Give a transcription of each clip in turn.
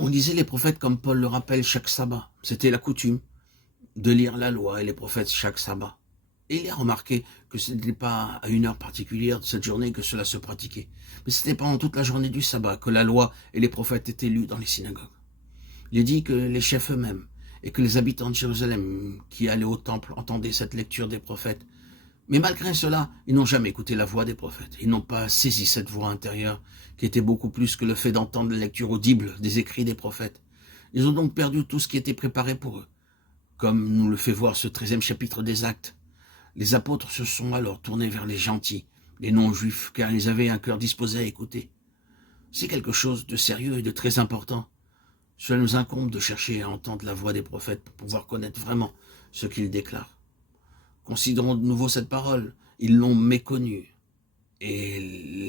On lisait les prophètes comme Paul le rappelle chaque sabbat. C'était la coutume de lire la loi et les prophètes chaque sabbat. Et il a remarqué que ce n'était pas à une heure particulière de cette journée que cela se pratiquait. Mais c'était pendant toute la journée du sabbat que la loi et les prophètes étaient lus dans les synagogues. Il est dit que les chefs eux-mêmes et que les habitants de Jérusalem qui allaient au temple entendaient cette lecture des prophètes. Mais malgré cela, ils n'ont jamais écouté la voix des prophètes. Ils n'ont pas saisi cette voix intérieure qui était beaucoup plus que le fait d'entendre la lecture audible des écrits des prophètes. Ils ont donc perdu tout ce qui était préparé pour eux. Comme nous le fait voir ce 13e chapitre des Actes. Les apôtres se sont alors tournés vers les gentils, les non-juifs, car ils avaient un cœur disposé à écouter. C'est quelque chose de sérieux et de très important. Cela nous incombe de chercher à entendre la voix des prophètes pour pouvoir connaître vraiment ce qu'ils déclarent. Considérons de nouveau cette parole. Ils l'ont méconnue. Et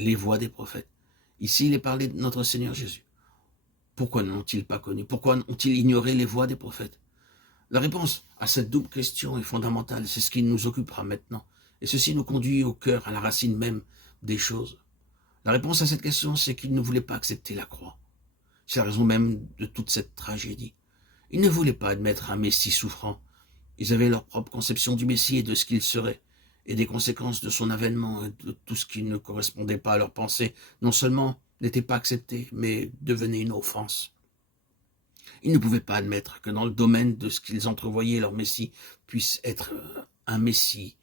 les voix des prophètes. Ici, il est parlé de notre Seigneur Jésus. Pourquoi n'ont-ils pas connu? Pourquoi ont-ils ignoré les voix des prophètes? La réponse à cette double question est fondamentale. C'est ce qui nous occupera maintenant. Et ceci nous conduit au cœur, à la racine même des choses. La réponse à cette question, c'est qu'ils ne voulaient pas accepter la croix. C'est la raison même de toute cette tragédie. Ils ne voulaient pas admettre un Messie souffrant. Ils avaient leur propre conception du Messie et de ce qu'il serait, et des conséquences de son avènement et de tout ce qui ne correspondait pas à leur pensée, non seulement n'était pas accepté, mais devenait une offense. Ils ne pouvaient pas admettre que dans le domaine de ce qu'ils entrevoyaient, leur Messie puisse être un Messie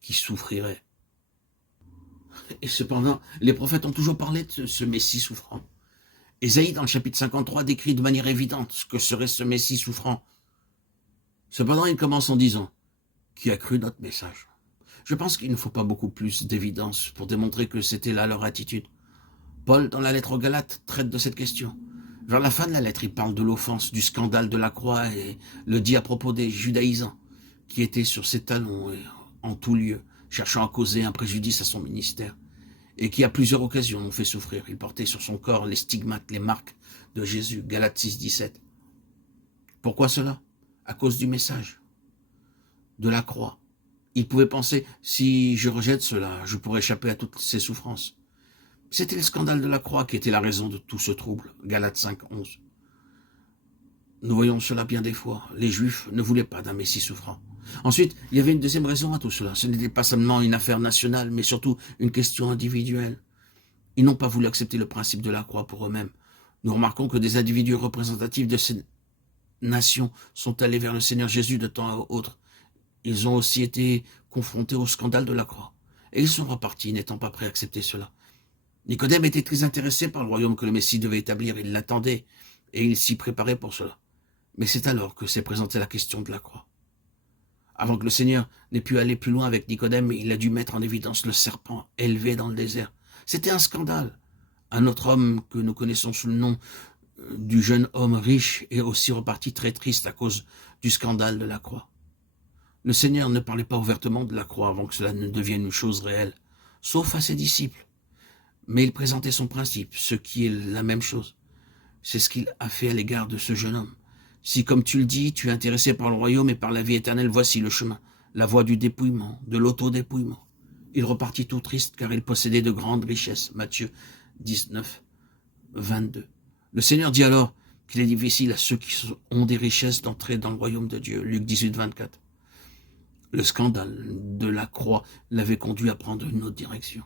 qui souffrirait. Et cependant, les prophètes ont toujours parlé de ce Messie souffrant. Ésaïe, dans le chapitre 53, décrit de manière évidente ce que serait ce Messie souffrant. Cependant, il commence en disant « Qui a cru notre message ?» Je pense qu'il ne faut pas beaucoup plus d'évidence pour démontrer que c'était là leur attitude. Paul, dans la lettre aux Galates, traite de cette question. Vers la fin de la lettre, il parle de l'offense, du scandale de la croix et le dit à propos des judaïsants qui étaient sur ses talons et en tout lieu, cherchant à causer un préjudice à son ministère et qui à plusieurs occasions l'ont fait souffrir. Il portait sur son corps les stigmates, les marques de Jésus. Galates 6, 17. Pourquoi cela? À cause du message, de la croix. Il pouvait penser, si je rejette cela, je pourrais échapper à toutes ces souffrances. C'était le scandale de la croix qui était la raison de tout ce trouble. Galates 5, 11. Nous voyons cela bien des fois. Les Juifs ne voulaient pas d'un Messie souffrant. Ensuite, il y avait une deuxième raison à tout cela. Ce n'était pas seulement une affaire nationale, mais surtout une question individuelle. Ils n'ont pas voulu accepter le principe de la croix pour eux-mêmes. Nous remarquons que des individus représentatifs de ces nations sont allés vers le Seigneur Jésus de temps à autre. Ils ont aussi été confrontés au scandale de la croix. Et ils sont repartis, n'étant pas prêts à accepter cela. Nicodème était très intéressé par le royaume que le Messie devait établir. Il l'attendait et il s'y préparait pour cela. Mais c'est alors que s'est présentée la question de la croix. Avant que le Seigneur n'ait pu aller plus loin avec Nicodème, il a dû mettre en évidence le serpent élevé dans le désert. C'était un scandale. Un autre homme que nous connaissons sous le nom du jeune homme riche est aussi reparti très triste à cause du scandale de la croix. Le Seigneur ne parlait pas ouvertement de la croix avant que cela ne devienne une chose réelle, sauf à ses disciples. Mais il présentait son principe, ce qui est la même chose. C'est ce qu'il a fait à l'égard de ce jeune homme. Si, comme tu le dis, tu es intéressé par le royaume et par la vie éternelle, voici le chemin, la voie du dépouillement, de l'autodépouillement. Il repartit tout triste car il possédait de grandes richesses. Matthieu 19, 22. Le Seigneur dit alors qu'il est difficile à ceux qui ont des richesses d'entrer dans le royaume de Dieu. Luc 18, 24. Le scandale de la croix l'avait conduit à prendre une autre direction.